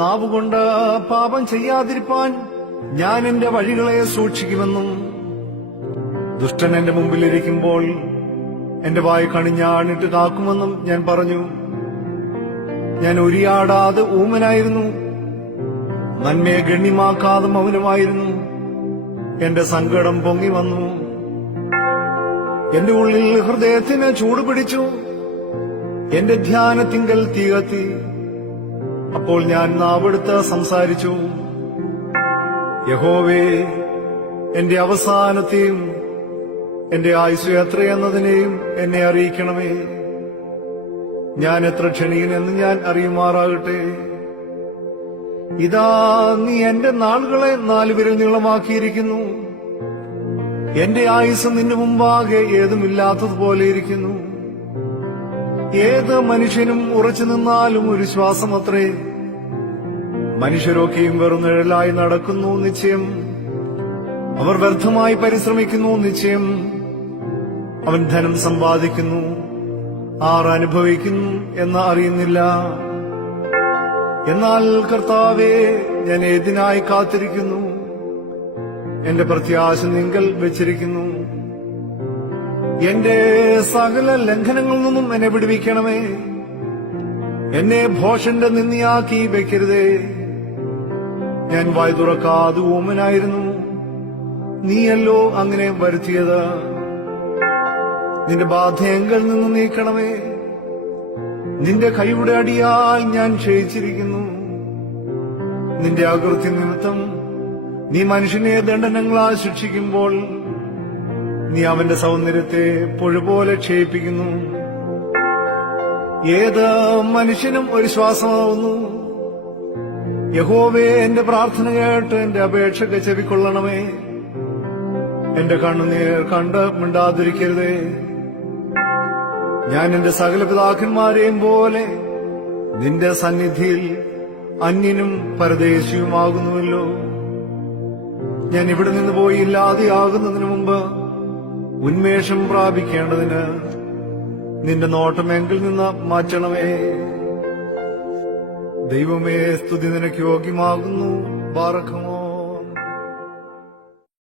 നാവുകൊണ്ട് പാപം ചെയ്യാതിരിപ്പാൻ ഞാൻ എന്റെ വഴികളെ സൂക്ഷിക്കുമെന്നും ദുഷ്ടൻ എന്റെ മുമ്പിലിരിക്കുമ്പോൾ എന്റെ വായ് കണിഞ്ഞാണിട്ട് കാക്കുമെന്നും ഞാൻ പറഞ്ഞു. ഞാൻ ഉരിയാടാതെ ഊമനായിരുന്നു, നന്മയെ ഗണ്യമാക്കാതെ മൗനമായിരുന്നു. എന്റെ സങ്കടം പൊങ്ങി വന്നു, എന്റെ ഉള്ളിൽ ഹൃദയത്തിന് ചൂടുപിടിച്ചു, എന്റെ ധ്യാനത്തിങ്കൽ തീ കത്തി. അപ്പോൾ ഞാൻ നാവെടുത്ത് സംസാരിച്ചു, യഹോവേ, എന്റെ അവസാനത്തെയും എന്റെ ആയുസ് എത്രയെന്നതിനെയും എന്നെ അറിയിക്കണമേ. ഞാൻ എത്ര ക്ഷണികനെന്ന് ഞാൻ അറിയുമാറാകട്ടെ. ഇതാ, നീ എന്റെ നാളുകളെ 4 വിരൽ നീളമാക്കിയിരിക്കുന്നു. എന്റെ ആയുസ് നിന്റെ മുമ്പാകെ ഏതുമില്ലാത്തതുപോലെ ഇരിക്കുന്നു. ഏത് മനുഷ്യനും ഉറച്ചു നിന്നാലും ഒരു ശ്വാസമത്രേ. മനുഷ്യരൊക്കെയും വെറും നിഴലായി നടക്കുന്നു നിശ്ചയം. അവർ വ്യർത്ഥമായി പരിശ്രമിക്കുന്നു നിശ്ചയം. അവൻ ധനം സമ്പാദിക്കുന്നു, ആർ അനുഭവിക്കുന്നു എന്ന് അറിയുന്നില്ല. എന്നാൽ കർത്താവേ, ഞാൻ ഏതിനായി കാത്തിരിക്കുന്നു, എന്റെ പ്രത്യാശ നിങ്കൽ വെച്ചിരിക്കുന്നു. എന്റെ സകല ലംഘനങ്ങളിൽ നിന്നും എന്നെ വിടുവിക്കണമേ. എന്നെ ഭോഷന്റെ നിന്ദിയാക്കി വെക്കരുതേ. ഞാൻ വായ് തുറക്കാതെ ഊമനായിരുന്നു, നീയല്ലോ അങ്ങനെ വരുത്തിയത്. നിന്റെ ബാധയെങ്കിൽ നിന്ന് നീക്കണമേ. നിന്റെ കൈയുടെ അടിയാൽ ഞാൻ ക്ഷയിച്ചിരിക്കുന്നു. നിന്റെ അകൃത്യ നിമിത്തം നീ മനുഷ്യനെ ദണ്ഡനങ്ങളാൽ ശിക്ഷിക്കുമ്പോൾ നീ അവന്റെ സൗന്ദര്യത്തെ പുഴപോലെ ക്ഷയിപ്പിക്കുന്നു. ഏത് മനുഷ്യനും ഒരു ശ്വാസമാവുന്നു. യഹോവേ, എന്റെ പ്രാർത്ഥന കേട്ട് എന്റെ അപേക്ഷയ്ക്ക് ചെവിക്കൊള്ളണമേ. എന്റെ കണ്ണുനീർ കണ്ട് മിണ്ടാതിരിക്കരുതേ. ഞാൻ എന്റെ സകല പിതാക്കന്മാരെയും പോലെ നിന്റെ സന്നിധിയിൽ അന്യനും പരദേശിയുമാകുന്നുവല്ലോ. ഞാൻ ഇവിടെ നിന്ന് പോയി ഇല്ലാതെയാകുന്നതിനു മുമ്പ് ഉന്മേഷം പ്രാപിക്കേണ്ടതിന് നിന്റെ നോട്ടം എങ്കിൽ നിന്ന് മാറ്റണമേ. ദൈവമേ, സ്തുതി നിനക്ക് യോഗ്യമാകുന്നു. ബാറക്കുമോ.